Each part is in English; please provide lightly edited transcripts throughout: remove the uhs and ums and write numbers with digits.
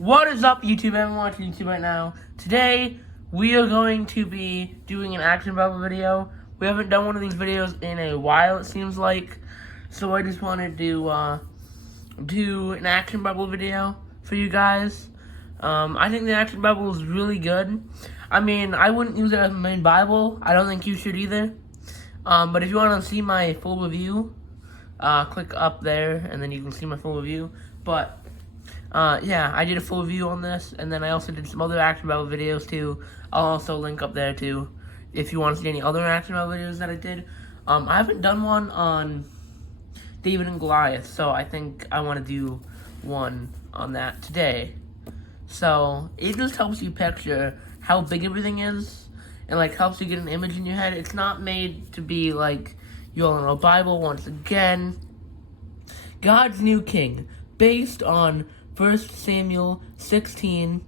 What is up, YouTube? Everyone watching YouTube right now. Today, we are going to be doing an action Bible video. We haven't done one of these videos in a while, it seems like. So I just wanted to do an action Bible video for you guys. I think the action Bible is really good. I mean, I wouldn't use it as my main Bible. I don't think you should either. But if you want to see my full review, click up there, and then you can see my full review. But yeah, I did a full review on this, and then I also did some other action Bible videos too. I'll also link up there too, if you want to see any other action Bible videos that I did. I haven't done one on David and Goliath, so I think I want to do one on that today. So it just helps you picture how big everything is, and like helps you get an image in your head. It's not made to be like you all know Bible once again. God's new king, based on 1 Samuel 16,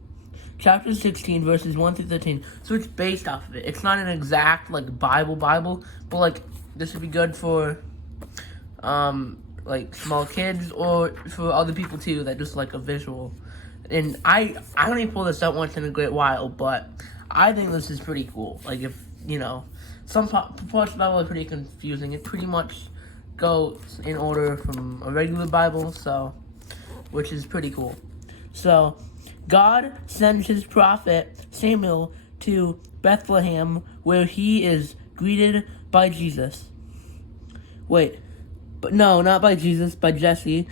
chapter 16, verses 1 through 13. So it's based off of it. It's not an exact, like, Bible, but, like, this would be good for, like, small kids or for other people, too, that just like a visual. And I only pulled this out once in a great while, but I think this is pretty cool. Like, if, you know, some parts of the Bible are pretty confusing. It pretty much goes in order from a regular Bible, so which is pretty cool. So, God sends his prophet Samuel to Bethlehem, where he is greeted by Jesus. Wait, but no, not by Jesus, by Jesse.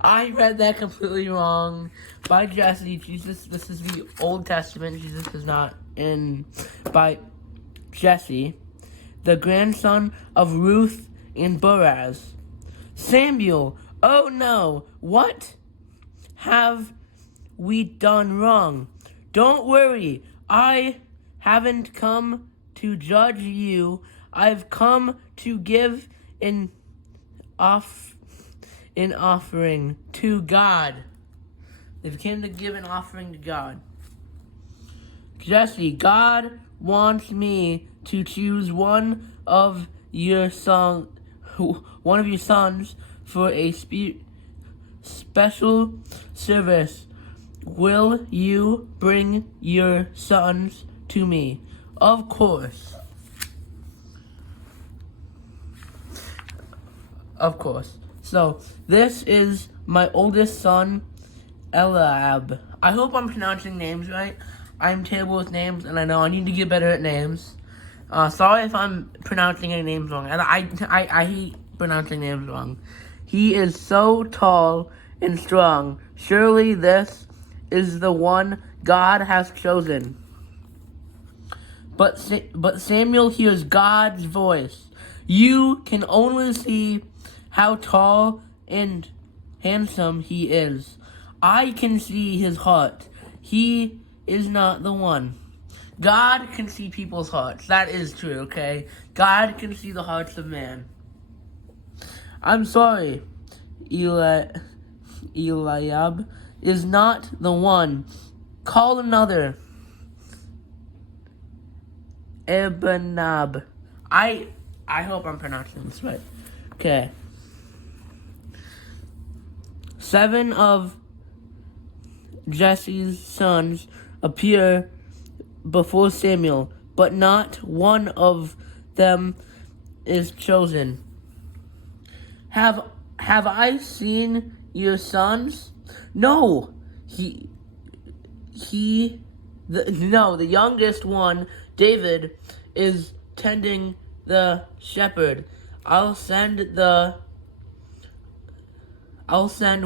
I read that completely wrong. By Jesse, Jesus, this is the Old Testament. Jesus is not in, by Jesse, the grandson of Ruth and Boaz. Samuel, oh no, what have we done wrong? Don't worry, I haven't come to judge you. I've come to give an offering to God. They've come to give an offering to God. Jesse, God wants me to choose one of your sons for a special service. Will you bring your sons to me? Of course. Of course. So, this is my oldest son, Eliab. I hope I'm pronouncing names right. I'm terrible with names, and I know I need to get better at names. Sorry if I'm pronouncing any names wrong. I hate pronouncing names wrong. He is so tall and strong. Surely this is the one God has chosen. But Samuel hears God's voice. You can only see how tall and handsome he is. I can see his heart. He is not the one. God can see people's hearts. That is true, okay? God can see the hearts of man. I'm sorry, Eliab is not the one. Call another. Ebenab. I hope I'm pronouncing this right. Okay. 7 of Jesse's sons appear before Samuel, but not one of them is chosen. Have I seen your sons? No, the youngest one, David, is tending the shepherd. I'll send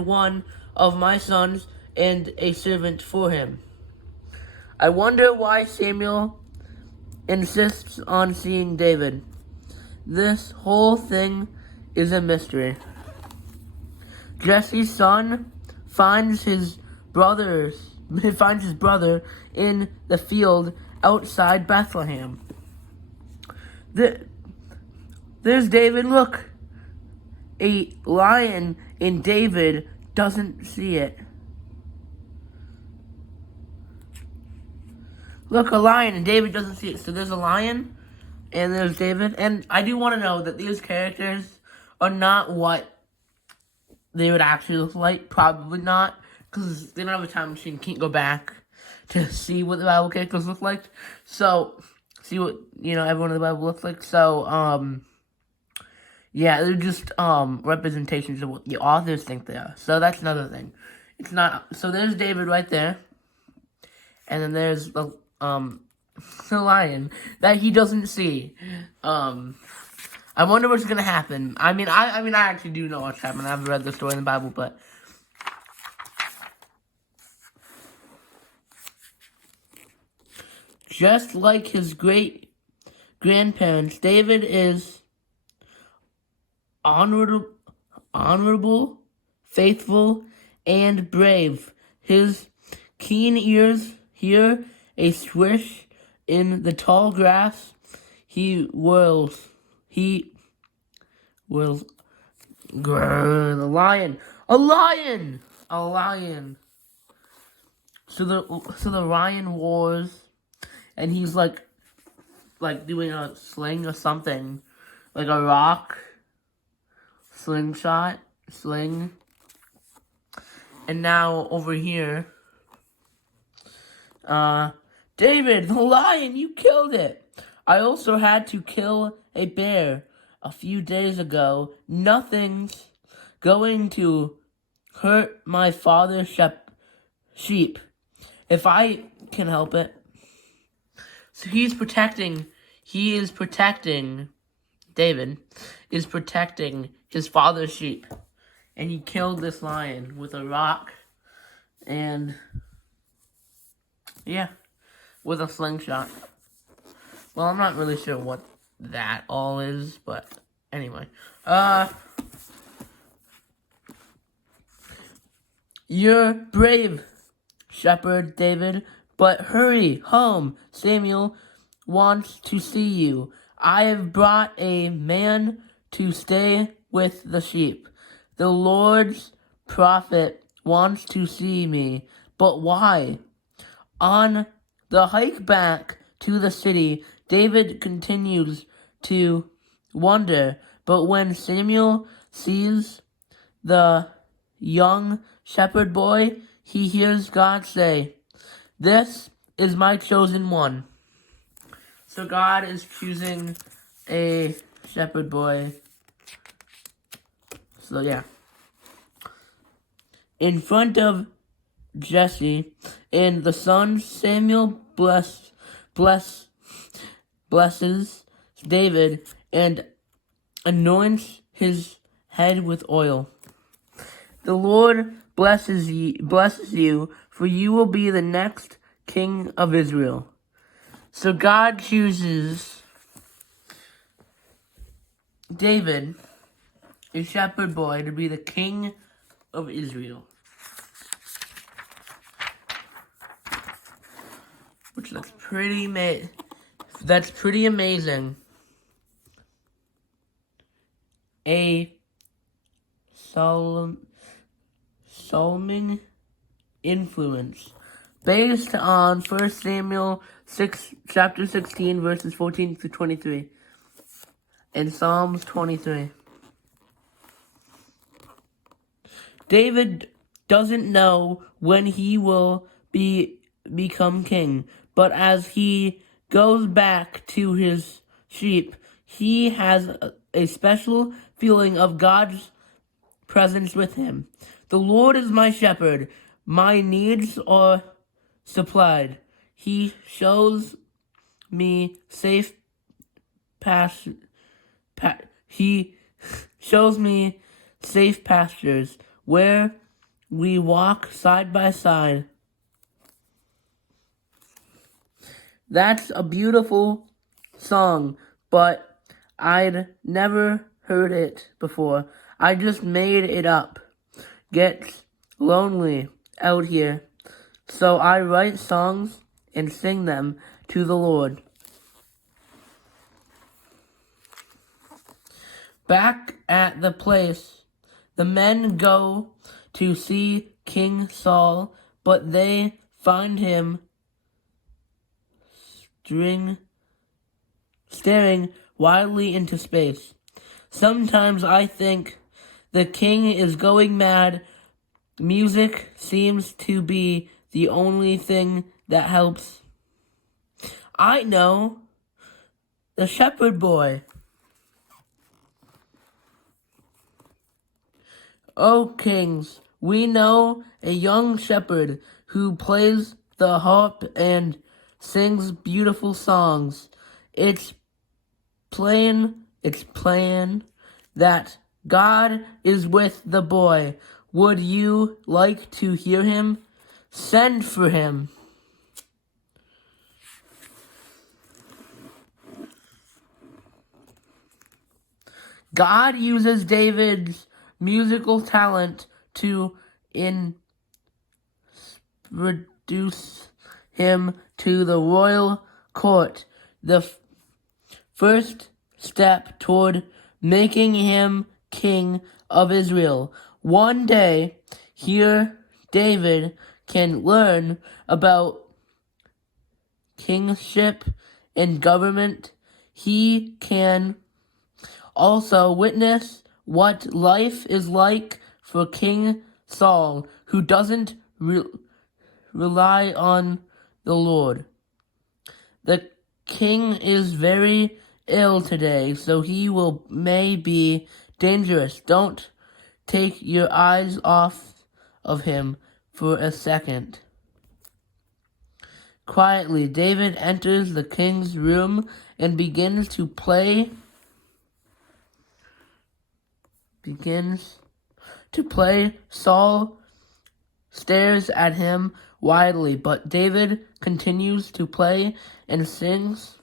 one of my sons and a servant for him. I wonder why Samuel insists on seeing David. This whole thing is a mystery. Jesse's son finds his brother in the field outside Bethlehem. There's David, look. A lion, and David doesn't see it. Look, a lion, and David doesn't see it. So there's a lion, and there's David. And I do want to know that these characters are not what they would actually look like. Probably not. because they don't have a time machine, can't go back to see what the Bible characters look like. So, see what, everyone in the Bible looks like. So, yeah, they're just, representations of what the authors think they are. So that's another thing. It's not, so there's David right there. And then there's the lion that he doesn't see. I wonder what's gonna happen. I mean, I actually do know what's happening. I've read the story in the Bible, but just like his great grandparents, David is honorable, faithful, and brave. His keen ears hear a swish in the tall grass. He whirls. Grrr, the lion. A lion! A lion. So the lion roars, and he's like doing a sling or something. Like a rock. Slingshot. Sling. And now over here, David, the lion, you killed it. I also had to kill a bear a few days ago. Nothing's going to hurt my father's sheep if I can help it. So David is protecting his father's sheep. And he killed this lion with a rock and, yeah, with a slingshot. Well, I'm not really sure what that all is, but anyway. You're brave, Shepherd David, but hurry home. Samuel wants to see you. I have brought a man to stay with the sheep. The Lord's prophet wants to see me, but why? On the hike back to the city, David continues to wonder, but when Samuel sees the young shepherd boy, he hears God say, "This is my chosen one." So God is choosing a shepherd boy. So yeah. In front of Jesse and the sons, Samuel blesses David and anoints his head with oil. The Lord blesses you, for you will be the next king of Israel. So God chooses David, a shepherd boy, to be the king of Israel. Which looks pretty that's pretty amazing. A Solomon influence based on 1 Samuel chapter 16, verses 14 to 23, and Psalms 23. David doesn't know when he will become king, but as he goes back to his sheep, he has a special feeling of God's presence with him. The Lord is my shepherd; my needs are supplied. He shows me safe pastures where we walk side by side. That's a beautiful song, but I'd never heard it before. I just made it up. Gets lonely out here, so I write songs and sing them to the Lord. Back at the place, the men go to see King Saul, but they find him staring wildly into space. Sometimes I think the king is going mad music seems to be the only thing that helps. I know, the shepherd boy. O kings, we know a young shepherd who plays the harp and sings beautiful songs. It's plain that God is with the boy. Would you like to hear him? Send for him. God uses David's musical talent to introduce him to the royal court, the first step toward making him king of Israel. One day, here David can learn about kingship and government. He can also witness what life is like for King Saul, who doesn't rely on the Lord. The king is very ill today, so he may be dangerous. Don't take your eyes off of him for a second. Quietly, David enters the king's room and begins to play. Saul stares at him widely, but David continues to play and sings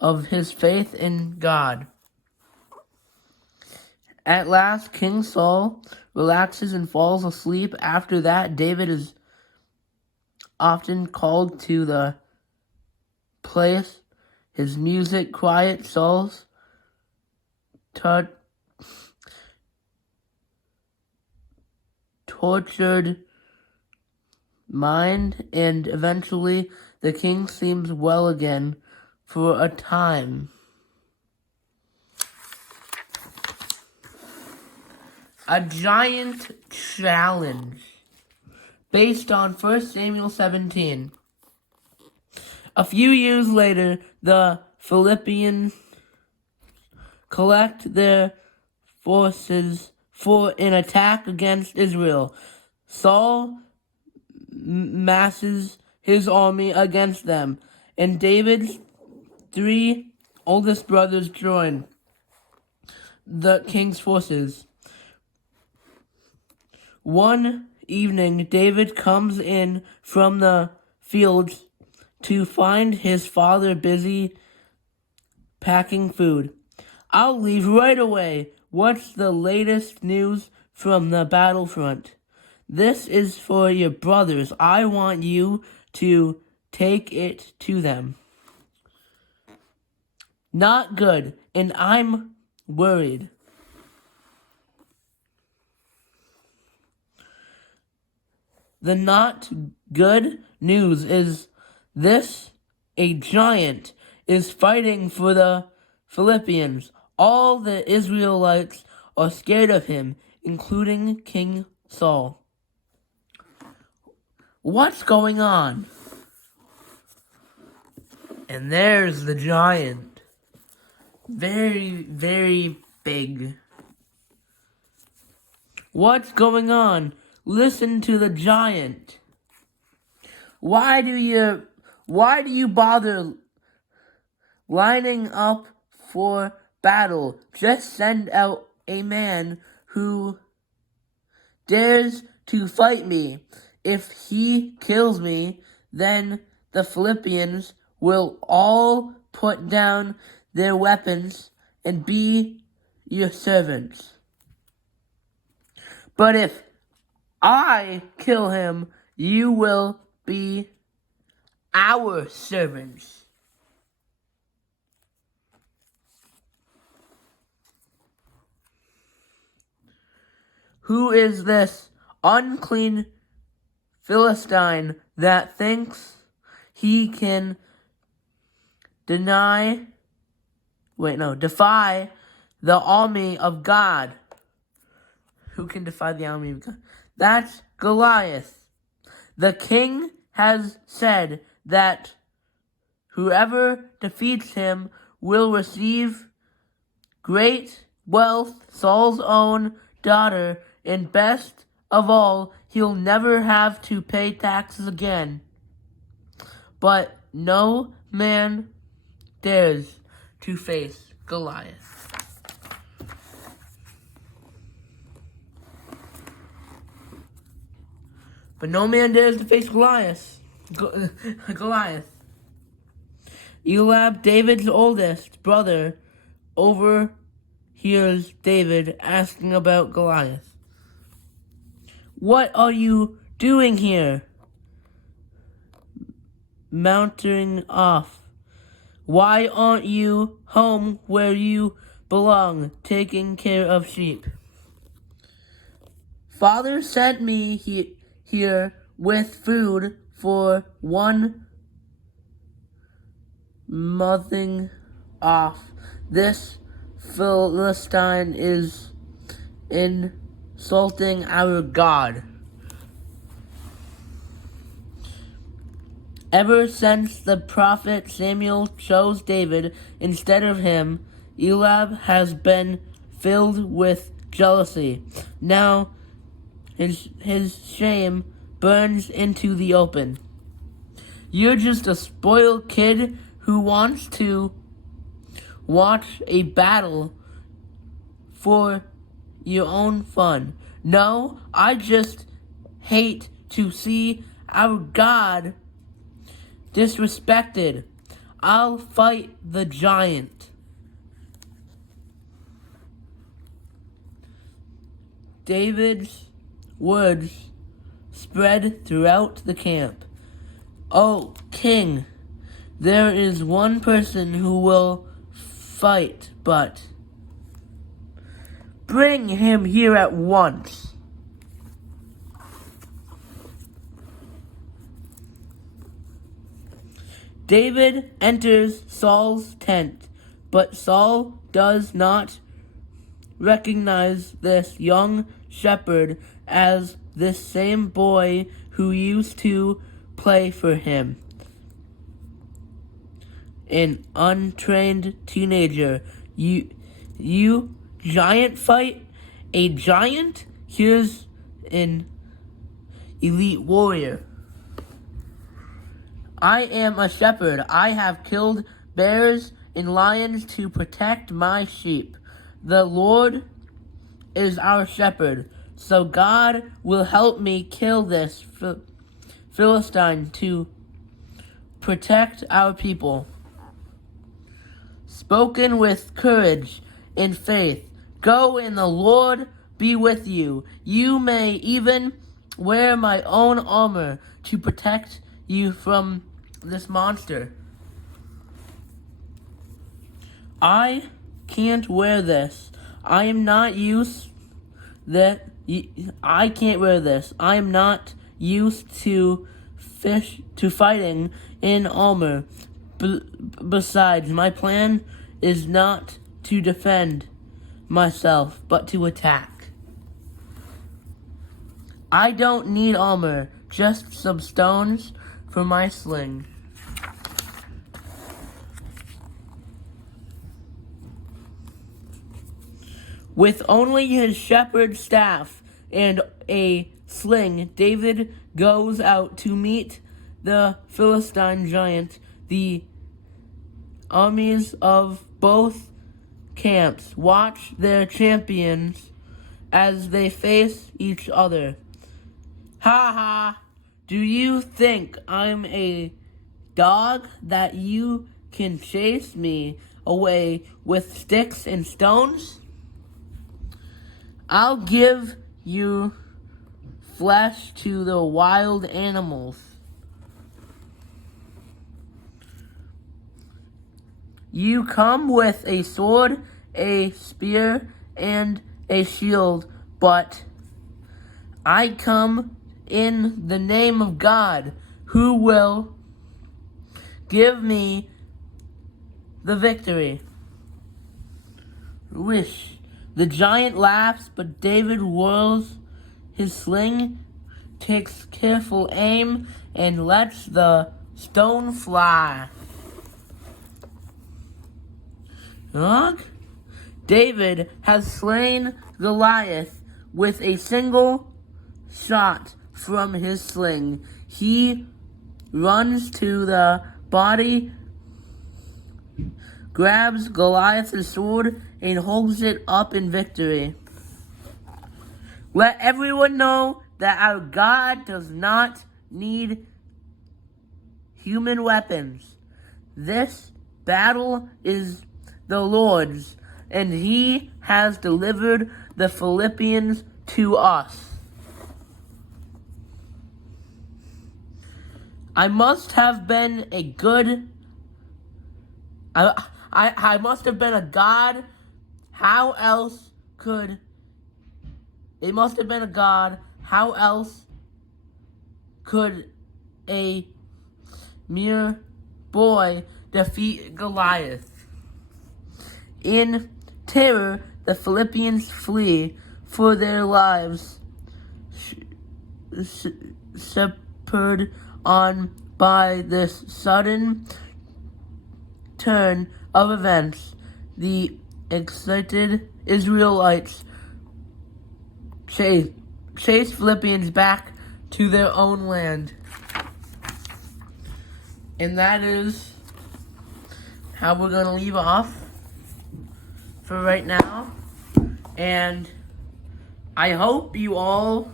of his faith in God. At last, King Saul relaxes and falls asleep. After that, David is often called to the place. His music quiet Saul's tortured mind, and eventually the king seems well again for a time. A giant challenge based on 1 Samuel 17. A few years later, the Philippians collect their forces for an attack against Israel. Saul masses his army against them, and David's 3 oldest brothers join the king's forces. One evening, David comes in from the fields to find his father busy packing food. I'll leave right away. What's the latest news from the battlefront? This is for your brothers. I want you to take it to them. Not good, and I'm worried. The not good news is this: a giant is fighting for the Philippians. All the Israelites are scared of him, including King Saul. What's going on? And there's the giant. Very, very big. What's going on? Listen to the giant. Why do you bother lining up for battle? Just send out a man who dares to fight me. If he kills me, then the Philippians will all put down their weapons and be your servants. But if I kill him, you will be our servants. Who is this unclean Philistine that thinks he can defy the army of God? Who can defy the army of God? That's Goliath. The king has said that whoever defeats him will receive great wealth, Saul's own daughter, and best of all, he'll never have to pay taxes again. But no man dares to face Goliath. But no man dares to face Goliath. Eliab, David's oldest brother, overhears David asking about Goliath. "What are you doing here? Mounting off. Why aren't you home where you belong, taking care of sheep?" "Father sent me here with food for one month off. This Philistine is insulting our God." Ever since the prophet Samuel chose David instead of him, Eliab has been filled with jealousy. Now his shame burns into the open. "You're just a spoiled kid who wants to watch a battle for your own fun. No, I just hate to see our God disrespected. I'll fight the giant." David's words spread throughout the camp. "Oh, king, there is one person who will fight, but bring him here at once." David enters Saul's tent, but Saul does not recognize this young shepherd as this same boy who used to play for him. An untrained teenager. You giant fight? A giant? Here's an elite warrior. I am a shepherd. I have killed bears and lions to protect my sheep. The Lord is our shepherd, so God will help me kill this Philistine to protect our people. Spoken with courage and faith. Go, and the Lord be with you. You may even wear my own armor to protect you from this monster. I can't wear this. I am not used that. I can't wear this. I am not used to fighting in armor. Besides, my plan is not to defend myself, but to attack. I don't need armor, just some stones for my sling. With only his shepherd's staff and a sling, David goes out to meet the Philistine giant. The armies of both camps watch their champions as they face each other. "Ha ha! Do you think I'm a dog that you can chase me away with sticks and stones? I'll give you flesh to the wild animals. You come with a sword, a spear, and a shield, but I come in the name of God, who will give me the victory." Wish. The giant laughs, but David whirls his sling takes careful aim and lets the stone fly. Look, David has slain Goliath with a single shot from his sling. He runs to the body, grabs Goliath's sword, and holds it up in victory. Let everyone know that our God does not need human weapons. This battle is the Lord's, and He has delivered the Philippians to us. I must have been a good... I must have been a god. How else could... It must have been a god. How else could a mere boy defeat Goliath? In terror, the Philippians flee for their lives. Spurred on by this sudden turn of events, the excited Israelites chase Philippians back to their own land. And that is how we're going to leave off for right now. And I hope you all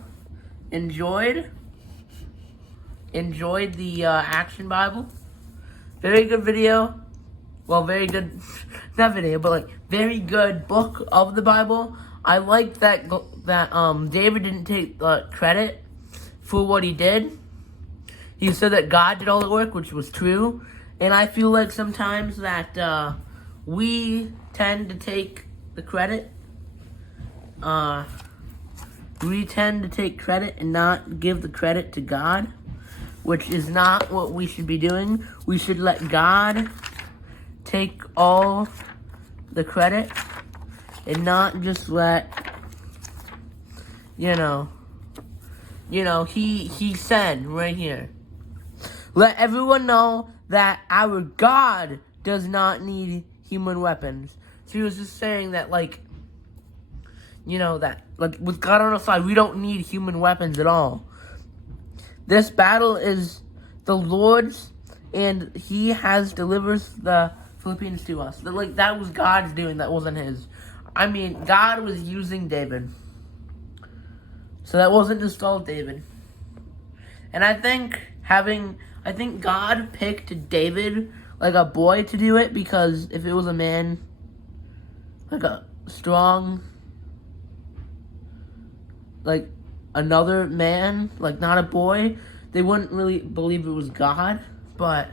enjoyed the Action Bible. Very good video. Well, very good, not video, but like very good book of the Bible. I like that David didn't take credit for what he did. He said that God did all the work, which was true. And I feel like sometimes that we tend to take the credit. We tend to take credit and not give the credit to God, which is not what we should be doing. We should let God take all the credit and not just let, he said right here, let everyone know that our God does not need human weapons. So he was just saying that, with God on our side, we don't need human weapons at all. This battle is the Lord's, and He has delivered the Philippians to us. That was God's doing, that wasn't His. I mean, God was using David. So that wasn't just all David. And I think God picked David, like a boy, to do it, because if it was a man, like a strong, like another man, like not a boy, they wouldn't really believe it was God. But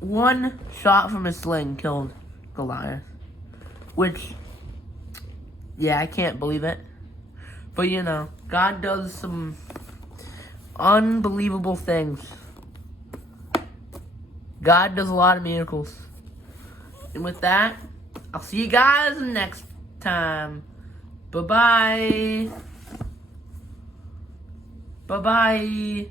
one shot from his sling killed Goliath, which, yeah, I can't believe it. But God does some unbelievable things. God does a lot of miracles. And with that, I'll see you guys next time. Bye-bye. Bye-bye.